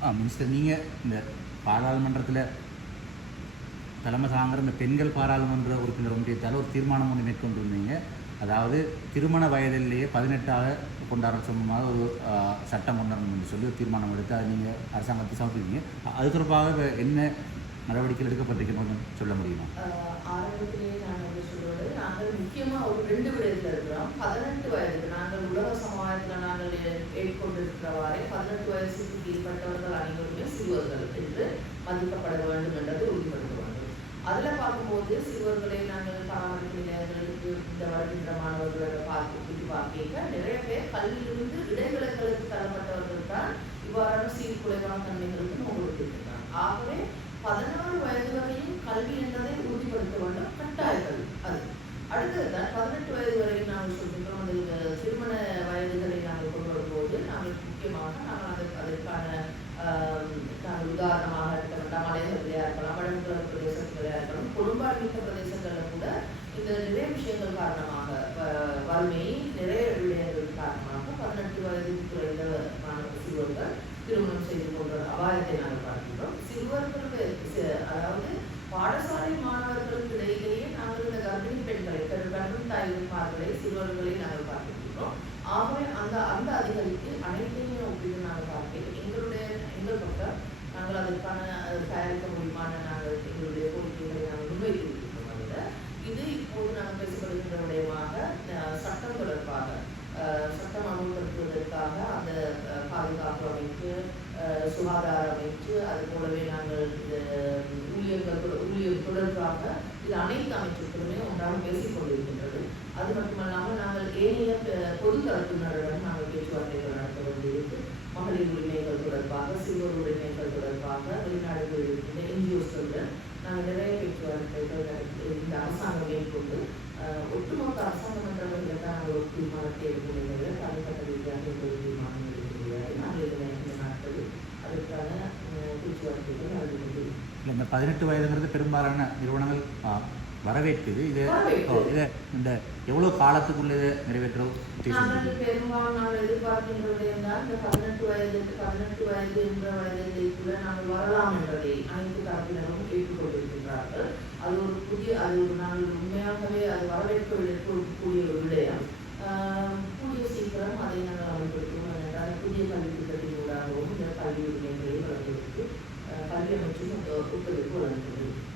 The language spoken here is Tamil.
ஆ மினிஸ்டர் நீங்கள் இந்த பாராளுமன்றத்தில் தலைமை தாங்கிற இந்த பெண்கள் பாராளுமன்ற உறுப்பினர் ஒன்றியத்தால் ஒரு தீர்மானம் ஒன்று மேற்கொண்டு வந்தீங்க அதாவது திருமண வயதிலேயே பதினெட்டாக கொண்டாட சம்பந்தமாக ஒரு சட்டம் கொண்டாடணும்னு என்று சொல்லி ஒரு தீர்மானம் எடுத்து அதை நீங்கள் அரசாங்கத்தை சமர்ப்பிங்க அது தொடர்பாக என்ன நடவடிக்கைகள் எடுக்கப்பட்டிருக்கணும்னு சொல்ல முடியுமா? முக்கியமாக ஒரு ரெண்டு விடயத்தில் இருக்கிறோம். பதினெட்டு வயது நாங்கள் உலக சமுதாயத்தில் நாங்கள் ஏற்கொண்டிருக்கிறவாறே பதினெட்டு வயசுக்கு கீழ்பட்டவர்கள் அனைவருமே சிறுவர்கள் என்று மதிக்கப்பட வேண்டும் என்றதை உறுதிப்படுத்த வேண்டும் அதில் பார்க்கும்போது சிறுவர்களை நாங்கள் பராமரிப்பு நிலையங்களுக்கு இந்த வருகின்ற மாணவர்களை பார்த்து சுற்றி பார்க்க நிறைய பேர் கல்வியிலிருந்து இடைவிலங்களுக்கு தரப்பட்டவர்கள் தான் இவ்வாறான சீர்குலைவான தன்மைகளுக்கு நம்ம ஆகவே பதினாறு வயது வரையும் கல்வி என்பதை உறுதிப்படுத்த வேண்டும் கட்டாய கல்வி அது அடுத்ததுதான் பதினெட்டு வயது வரை நாங்கள் சொல்லிக்கிறோம் அந்த திருமண வயதுகளை நாங்கள் கொண்டு வரும்போது நாங்கள் முக்கியமாக நாங்கள் அதற்கு அதற்கான ஆஹ், நாங்கள் உதாரணமாக இருக்க வேண்டாம் இருக்கலாம் வடகிழக்கு பிரதேசங்களாக இருக்கலாம் கொடும்பான்மிக்க பிரதேசங்களில் கூட இந்த நிறைய விஷயங்கள் காரணமாக வறுமை நிறைய விடயங்கள் காரணமாக பதினெட்டு வயதுக்கு குறைந்த சிறுவர்கள் திருமணம் செய்து கொண்ட அபாயத்தை நாங்கள் பார்க்கின்றோம். சிறுவர்களுக்கு அதாவது பாடசாலை தாய்மார்களை சிறுவர்களை நாங்கள் பார்க்கின்றோம் ஆகவே அந்த அந்த அதிகரித்து அனைத்தையும் ஒப்பிட்டு நாங்கள் பார்க்கிறோம் எங்களுடைய எங்கள் பக்கம் நாங்கள் அதற்கான தயாரிக்க முடியுமான நாங்கள் எங்களுடைய கோரிக்கைகளை நாங்கள் முன்வைத்திருக்கிறோம். அதில் இது இப்போது நாங்கள் பேசப்படுகின்ற விடயமாக சட்டம் தொடர்பாக சட்டம் அமல்படுத்துவதற்காக அந்த பாதுகாப்பு அமைப்பு சுகாதார அமைப்பு அது போலவே நாங்கள் ஊழியர்கள் ஊழியர் தொடர்பாக இது அனைத்து அமைச்சர்களுமே ஒன்றாக பேசிக் கொண்டிருக்கின்றது. அது மட்டுமல்லாமல் நாங்கள் ஏனைய பொது தரப்பினருடன் நாங்கள் பேச்சுவார்த்தைகள் நடத்த வேண்டியிருக்கு. மகளிர் உரிமைகள் தொடர்பாக சிறுவர் உரிமைகள் தொடர்பாக வெளிநாடுகளில் இருக்கின்ற என்ஜிஓஸ்களுடன் நாங்கள் நிறைய பேச்சுவார்த்தைகள் இந்த அரசாங்கம் மேற்கொண்டு ஒட்டுமொத்த அரசாங்க மன்றங்களில் தான் நாங்கள் ஒரு தீர்மானத்தை எடுக்க முடியாது தனிப்பட்ட ரீதியாக இந்த ஒரு தீர்மானம் எடுக்க முடியாது நாங்கள் இதனை இந்த நாட்களில் அதற்கான அஹ், பேச்சுவார்த்தைகள் நடந்து கொண்டிருக்கிறோம் இல்லை இந்த பதினெட்டு வயதுங்கிறது பெரும்பாலான நிறுவனங்கள் வரவேற்குது. இது இதை இந்த எவ்வளோ காலத்துக்குள்ள இதை நிறைவேற்ற உத்தேசம் நாங்கள் பெரும்பாலும் நாங்கள் எதிர்பார்க்கின்றது என்றால் இந்த பதினெட்டு வயதுக்கு பதினெட்டு வயது என்ற வயதிற்குள்ள நாங்கள் வரலாம் என்பதை அனைத்து தரப்பினரும் அது ஒரு புதிய அது ஒரு நாங்கள் உண்மையாகவே அது வரவேற்க கூடிய 电脑系统的部分的个人能力。